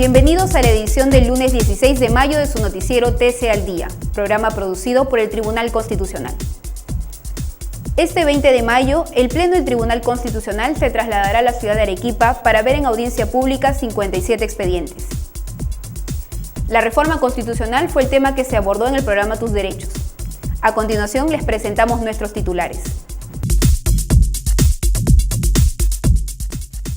Bienvenidos a la edición del lunes 16 de mayo de su noticiero TC al Día, programa producido por el Tribunal Constitucional. Este 20 de mayo, el Pleno del Tribunal Constitucional se trasladará a la ciudad de Arequipa para ver en audiencia pública 57 expedientes. La reforma constitucional fue el tema que se abordó en el programa Tus Derechos. A continuación les presentamos nuestros titulares.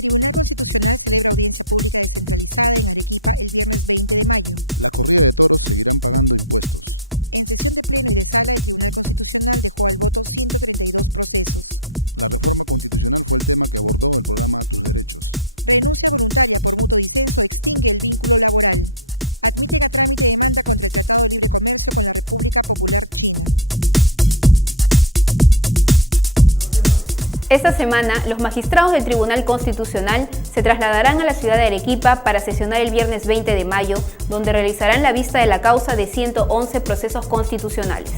Tribunal Constitucional celebra audiencia pública descentralizada en Arequipa el viernes 20 de mayo. La corrida de toros seguirán pagando impuestos. En sesión de pleno y de sala, el Tribunal Constitucional dejó al voto 132 procesos. La reforma constitucional fue el tema que abordó el programa Tus Derechos. Renuncia voluntaria por mutuo disenso extingue el vínculo laboral. Admiten a trámite demanda contra el Tratado de Libre Comercio con la República Popular China. Esta semana, los magistrados del Tribunal Constitucional se trasladarán a la ciudad de Arequipa para sesionar el viernes 20 de mayo, donde realizarán la vista de la causa de 111 procesos constitucionales.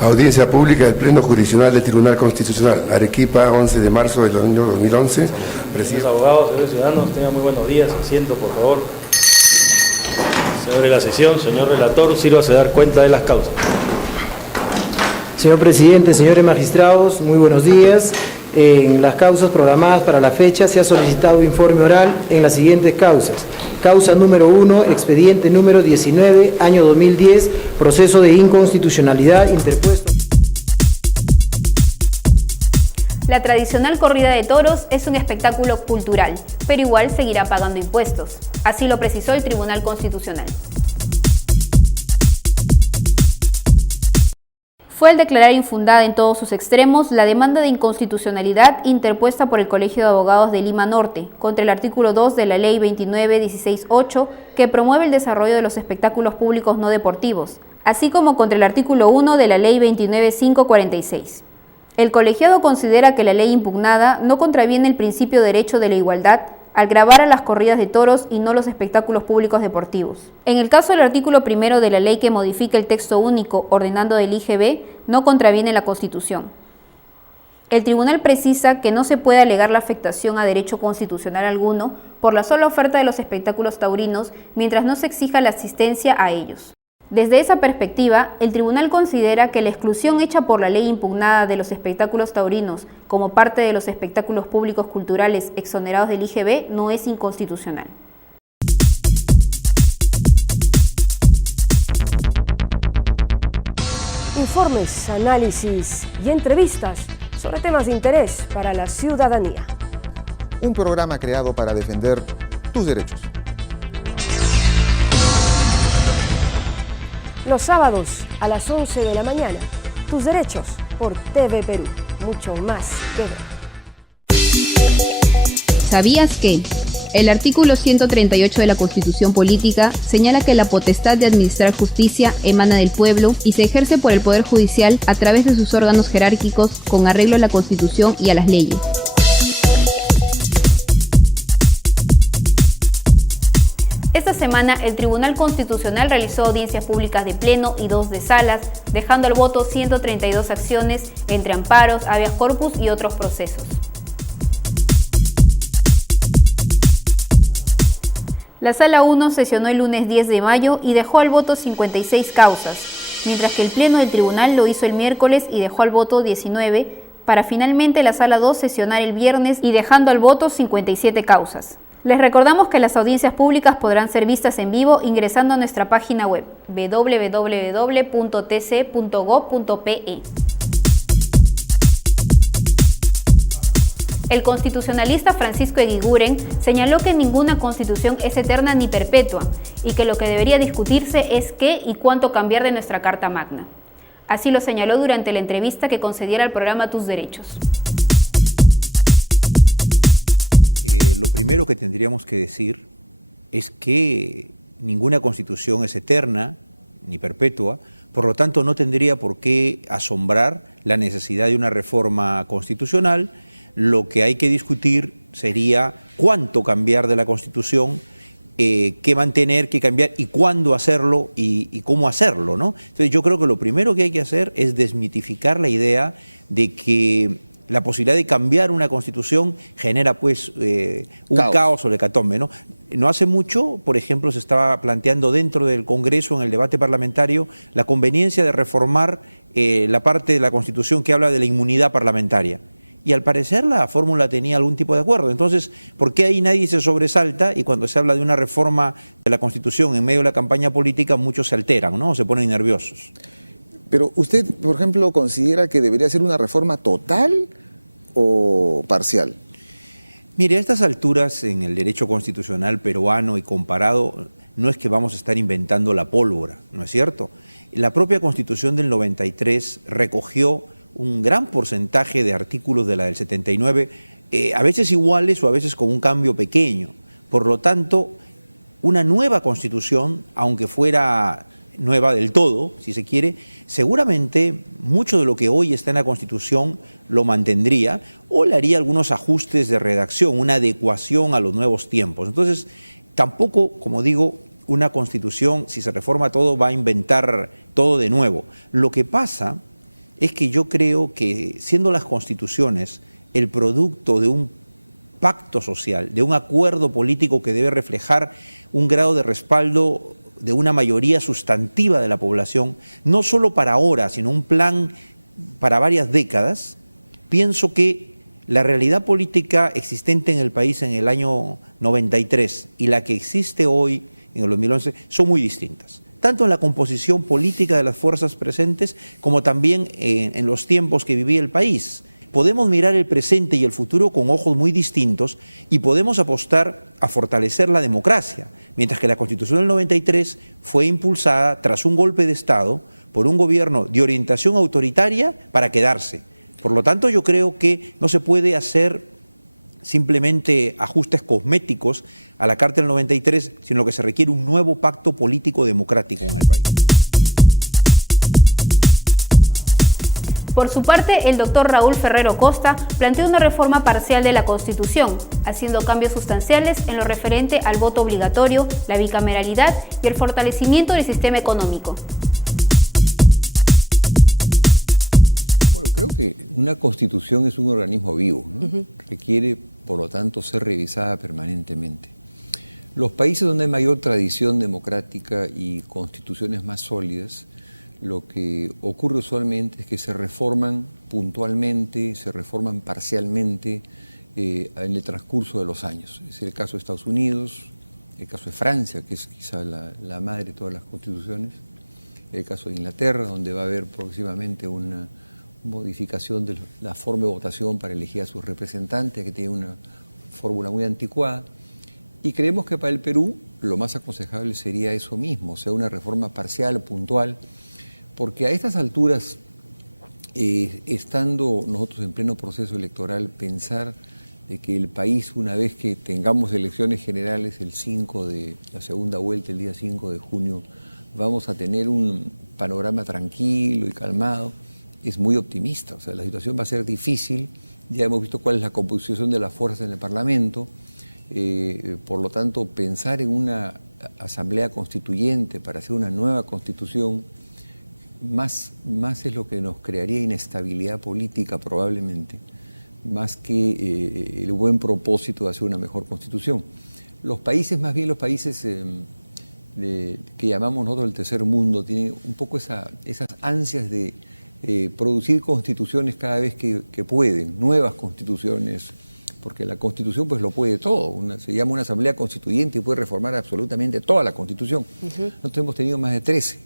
Audiencia pública del Pleno Jurisdiccional del Tribunal Constitucional, Arequipa, 11 de marzo del año 2011. Señores abogados, señores ciudadanos, tengan muy buenos días. Asiento, por favor. Se abre la sesión. Señor relator, sírvase a dar cuenta de las causas. Señor presidente, señores magistrados, muy buenos días. En las causas programadas para la fecha se ha solicitado informe oral en las siguientes causas. Causa número 1, expediente número 19, año 2010, proceso de inconstitucionalidad interpuesto. La tradicional corrida de toros es un espectáculo cultural, pero igual seguirá pagando impuestos. Así lo precisó el Tribunal Constitucional. Fue al declarar infundada en todos sus extremos la demanda de inconstitucionalidad interpuesta por el Colegio de Abogados de Lima Norte contra el artículo 2 de la Ley 29.16.8 que promueve el desarrollo de los espectáculos públicos no deportivos, así como contra el artículo 1 de la Ley 29.546. El colegiado considera que la ley impugnada no contraviene el principio de derecho de la igualdad al gravar a las corridas de toros y no los espectáculos públicos deportivos. En el caso del artículo 1 de la ley que modifica el texto único ordenando del IGB, no contraviene la Constitución. El tribunal precisa que no se puede alegar la afectación a derecho constitucional alguno por la sola oferta de los espectáculos taurinos mientras no se exija la asistencia a ellos. Desde esa perspectiva, el tribunal considera que la exclusión hecha por la ley impugnada de los espectáculos taurinos como parte de los espectáculos públicos culturales exonerados del IGB no es inconstitucional. Informes, análisis y entrevistas sobre temas de interés para la ciudadanía. Un programa creado para defender tus derechos. Los sábados a las 11 de la mañana, Tus Derechos por TV Perú. Mucho más que ver. ¿Sabías que? El artículo 138 de la Constitución Política señala que la potestad de administrar justicia emana del pueblo y se ejerce por el Poder Judicial a través de sus órganos jerárquicos con arreglo a la Constitución y a las leyes. Esta semana, el Tribunal Constitucional realizó audiencias públicas de pleno y 2 de salas, dejando al voto 132 acciones entre amparos, habeas corpus y otros procesos. La Sala 1 sesionó el lunes 10 de mayo y dejó al voto 56 causas, mientras que el Pleno del Tribunal lo hizo el miércoles y dejó al voto 19, para finalmente la Sala 2 sesionar el viernes y dejando al voto 57 causas. Les recordamos que las audiencias públicas podrán ser vistas en vivo ingresando a nuestra página web www.tc.gov.pe. El constitucionalista Francisco Eguiguren señaló que ninguna constitución es eterna ni perpetua y que lo que debería discutirse es qué y cuánto cambiar de nuestra Carta Magna. Así lo señaló durante la entrevista que concediera al programa Tus Derechos. Lo primero que tendríamos que decir es que ninguna constitución es eterna ni perpetua, por lo tanto no tendría por qué asombrar la necesidad de una reforma constitucional. Lo que hay que discutir sería cuánto cambiar de la Constitución, qué mantener, qué cambiar y cuándo hacerlo y cómo hacerlo, ¿no? Entonces yo creo que lo primero que hay que hacer es desmitificar la idea de que la posibilidad de cambiar una Constitución genera pues un caos o hecatombe, ¿no? No hace mucho, por ejemplo, se estaba planteando dentro del Congreso, en el debate parlamentario, la conveniencia de reformar la parte de la Constitución que habla de la inmunidad parlamentaria. Y al parecer la fórmula tenía algún tipo de acuerdo. Entonces, ¿por qué ahí nadie se sobresalta y cuando se habla de una reforma de la Constitución en medio de la campaña política muchos se alteran, ¿no? O se ponen nerviosos? Pero usted, por ejemplo, ¿considera que debería ser una reforma total o parcial? Mire, a estas alturas en el derecho constitucional peruano y comparado, no es que vamos a estar inventando la pólvora, ¿no es cierto? La propia Constitución del 93 recogió un gran porcentaje de artículos de la del 79, a veces iguales o a veces con un cambio pequeño. Por lo tanto, una nueva Constitución, aunque fuera nueva del todo, si se quiere, seguramente mucho de lo que hoy está en la Constitución lo mantendría o le haría algunos ajustes de redacción, una adecuación a los nuevos tiempos. Entonces, tampoco, como digo, una Constitución, si se reforma todo, va a inventar todo de nuevo. Lo que pasa es que yo creo que, siendo las constituciones el producto de un pacto social, de un acuerdo político que debe reflejar un grado de respaldo de una mayoría sustantiva de la población, no solo para ahora, sino un plan para varias décadas, pienso que la realidad política existente en el país en el año 93 y la que existe hoy en el 2011 son muy distintas, tanto en la composición política de las fuerzas presentes como también en los tiempos que vivía el país. Podemos mirar el presente y el futuro con ojos muy distintos y podemos apostar a fortalecer la democracia, mientras que la Constitución del 93 fue impulsada tras un golpe de Estado por un gobierno de orientación autoritaria para quedarse. Por lo tanto, yo creo que no se puede hacer simplemente ajustes cosméticos a la Carta del 93, sino que se requiere un nuevo pacto político democrático en el país. Por su parte, el doctor Raúl Ferrero Costa planteó una reforma parcial de la Constitución, haciendo cambios sustanciales en lo referente al voto obligatorio, la bicameralidad y el fortalecimiento del sistema económico. Bueno, creo que una Constitución es un organismo vivo, ¿no? Requiere, por lo tanto, ser revisada permanentemente. Los países donde hay mayor tradición democrática y constituciones más sólidas, lo que ocurre usualmente es que se reforman puntualmente, se reforman parcialmente en el transcurso de los años. Es el caso de Estados Unidos, el caso de Francia, que es quizá la madre de todas las constituciones, el caso de Inglaterra, donde va a haber próximamente una modificación de la forma de votación para elegir a sus representantes, que tiene una fórmula muy anticuada. Y creemos que para el Perú lo más aconsejable sería eso mismo, o sea, una reforma parcial, puntual, porque a estas alturas, estando nosotros en pleno proceso electoral, pensar de que el país, una vez que tengamos elecciones generales el 5 de la segunda vuelta, el día 5 de junio, vamos a tener un panorama tranquilo y calmado, es muy optimista. O sea, la situación va a ser difícil, ya hemos visto cuál es la composición de las fuerzas en el Parlamento, por lo tanto, pensar en una asamblea constituyente para hacer una nueva constitución, más es lo que nos crearía inestabilidad política probablemente, más que el buen propósito de hacer una mejor constitución. Los países, más bien los países que llamamos nosotros el tercer mundo, tienen un poco esas ansias de producir constituciones cada vez que pueden, nuevas constituciones, porque la Constitución pues lo puede todo, se llama una asamblea constituyente y puede reformar absolutamente toda la Constitución. Nosotros hemos tenido más de 13.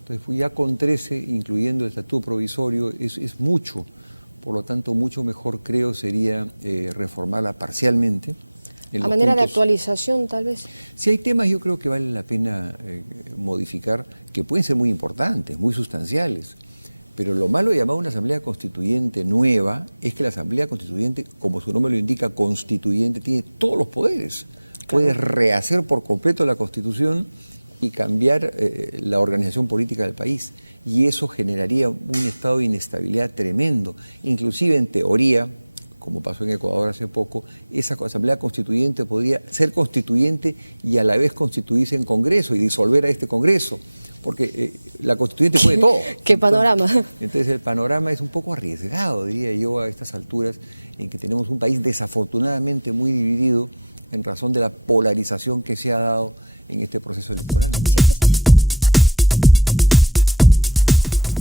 Entonces, ya con 13, incluyendo el estatuto provisorio, es mucho. Por lo tanto, mucho mejor creo sería reformarla parcialmente. A manera de actualización, tal vez. Si hay temas, yo creo que vale la pena modificar, que pueden ser muy importantes, muy sustanciales. Pero lo malo de llamar a una asamblea constituyente nueva es que la asamblea constituyente, como su nombre lo indica, constituyente, tiene todos los poderes. puedes rehacer por completo la Constitución y cambiar la organización política del país. Y eso generaría un estado de inestabilidad tremendo. Inclusive en teoría, como pasó en Ecuador hace poco, esa Asamblea Constituyente podría ser constituyente y a la vez constituirse en Congreso y disolver a este Congreso, porque la Constituyente puede todo. ¿Qué panorama? Entonces el panorama es un poco arriesgado, diría yo, a estas alturas, en que tenemos un país desafortunadamente muy dividido en razón de la polarización que se ha dado en este proceso electoral.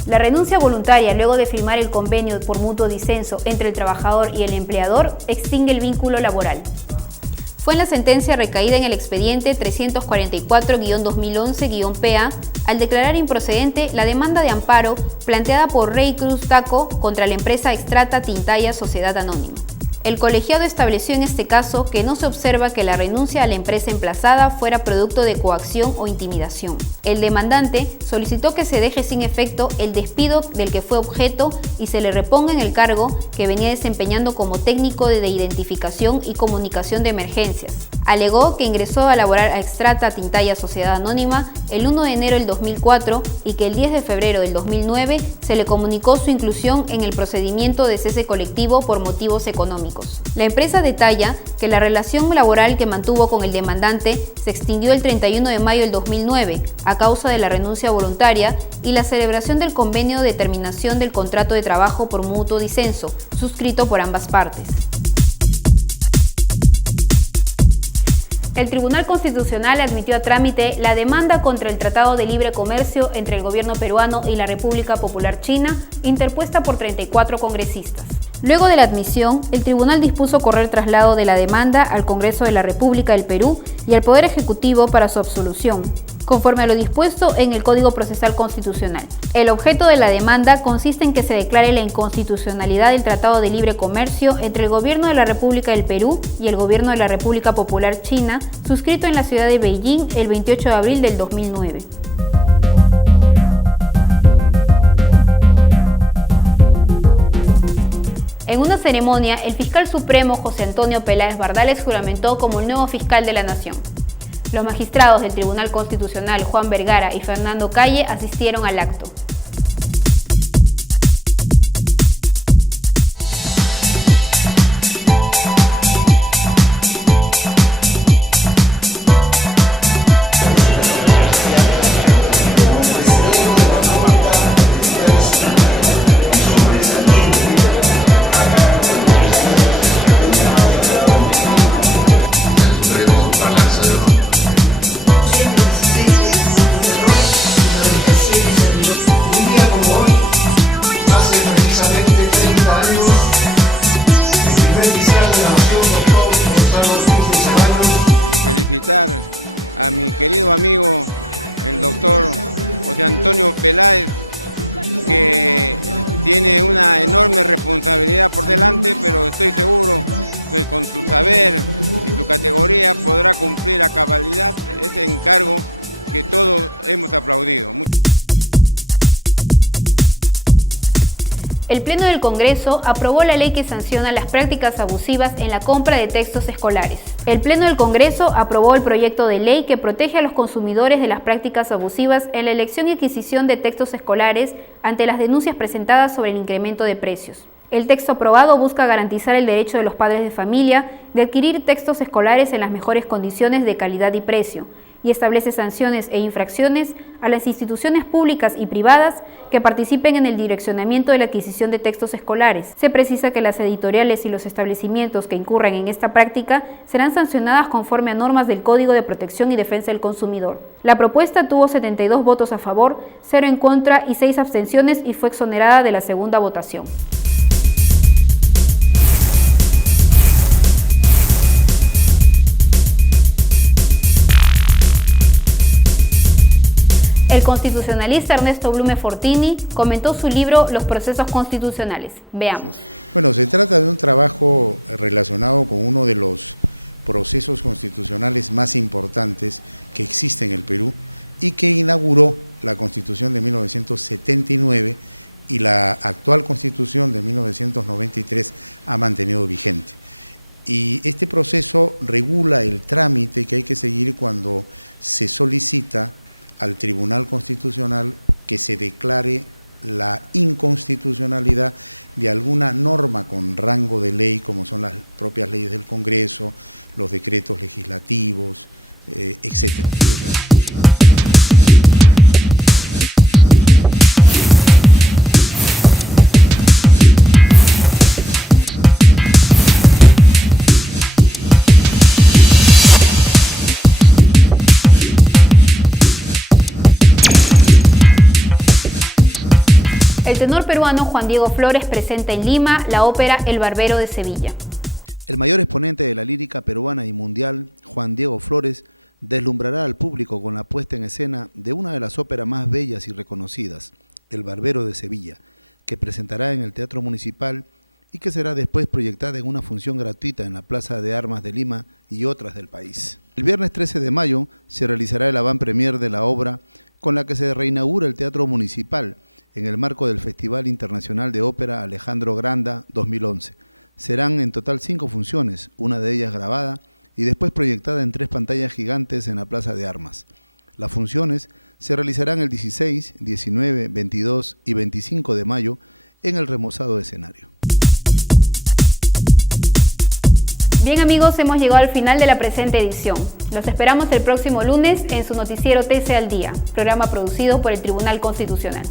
La renuncia voluntaria luego de firmar el convenio por mutuo disenso entre el trabajador y el empleador extingue el vínculo laboral. Fue en la sentencia recaída en el expediente 344-2011-PA al declarar improcedente la demanda de amparo planteada por Rey Cruz Taco contra la empresa Extrata Tintaya Sociedad Anónima. El colegiado estableció en este caso que no se observa que la renuncia a la empresa emplazada fuera producto de coacción o intimidación. El demandante solicitó que se deje sin efecto el despido del que fue objeto y se le reponga en el cargo que venía desempeñando como técnico de identificación y comunicación de emergencias. Alegó que ingresó a laborar a Extrata Tintaya Sociedad Anónima el 1 de enero del 2004 y que el 10 de febrero del 2009 se le comunicó su inclusión en el procedimiento de cese colectivo por motivos económicos. La empresa detalla que la relación laboral que mantuvo con el demandante se extinguió el 31 de mayo del 2009 a causa de la renuncia voluntaria y la celebración del convenio de terminación del contrato de trabajo por mutuo disenso, suscrito por ambas partes. El Tribunal Constitucional admitió a trámite la demanda contra el Tratado de Libre Comercio entre el gobierno peruano y la República Popular China, interpuesta por 34 congresistas. Luego de la admisión, el tribunal dispuso correr traslado de la demanda al Congreso de la República del Perú y al Poder Ejecutivo para su absolución, conforme a lo dispuesto en el Código Procesal Constitucional. El objeto de la demanda consiste en que se declare la inconstitucionalidad del Tratado de Libre Comercio entre el Gobierno de la República del Perú y el Gobierno de la República Popular China, suscrito en la ciudad de Beijing el 28 de abril del 2009. En una ceremonia, el fiscal supremo José Antonio Peláez Bardales juramentó como el nuevo fiscal de la Nación. Los magistrados del Tribunal Constitucional Juan Vergara y Fernando Calle asistieron al acto. Felicitar a mi querido amigo, el doctor José Antonio Peláez, que tiene una enorme responsabilidad por delante, pero estoy seguro que con su saber y su categoría podrá cumplir a cabalidad ese encargo que todos hemos aplaudido. El Pleno del Congreso aprobó la ley que sanciona las prácticas abusivas en la compra de textos escolares. El Pleno del Congreso aprobó el proyecto de ley que protege a los consumidores de las prácticas abusivas en la elección y adquisición de textos escolares ante las denuncias presentadas sobre el incremento de precios. El texto aprobado busca garantizar el derecho de los padres de familia de adquirir textos escolares en las mejores condiciones de calidad y precio, y establece sanciones e infracciones a las instituciones públicas y privadas que participen en el direccionamiento de la adquisición de textos escolares. Se precisa que las editoriales y los establecimientos que incurran en esta práctica serán sancionadas conforme a normas del Código de Protección y Defensa del Consumidor. La propuesta tuvo 72 votos a favor, 0 en contra y 6 abstenciones y fue exonerada de la segunda votación. El constitucionalista Ernesto Blume Fortini comentó su libro Los procesos constitucionales. Veamos. Bueno, se trata de un trabajo relacionado con uno de los procesos constitucionales más importantes que existe en el Perú y que inauguró la Constitución de 1979 y la actual Constitución de 1993 ha mantenido vigente. Y este proceso regula el trámite que hay que seguir cuando se solicita al Tribunal Constitucional que se declare la inconstitucionalidad de alguna norma con rango de ley, como son las propias leyes del Congreso, los decretos legislativos, etcétera. El tenor peruano Juan Diego Flores presenta en Lima la ópera El Barbero de Sevilla. El mayor exponente de la lírica peruana y mundial, Juan Diego Flores, deslumbrará al público con la puesta en escena de una de las óperas más bellas y reconocidas, El Barbero de Sevilla, que presentará en el Teatro Municipal y que será después proyectada en una función gratuita en la Plaza de Armas de Lima y otras del país. El viernes 13 de mayo se realizará el avant-premier de la obra, con la que se reinaugura el Teatro Municipal en el marco del Festival Internacional de Ópera Alejandro Granda 2011. Serán en total 5 funciones, una de ellas grabada y después proyectada en 3 pantallas gigantes en la Plaza de Armas. Las funciones se realizarán el 16, 19, 22 y 25 de mayo en el remozado escenario. Bien amigos, hemos llegado al final de la presente edición. Los esperamos el próximo lunes en su noticiero TC al Día, programa producido por el Tribunal Constitucional.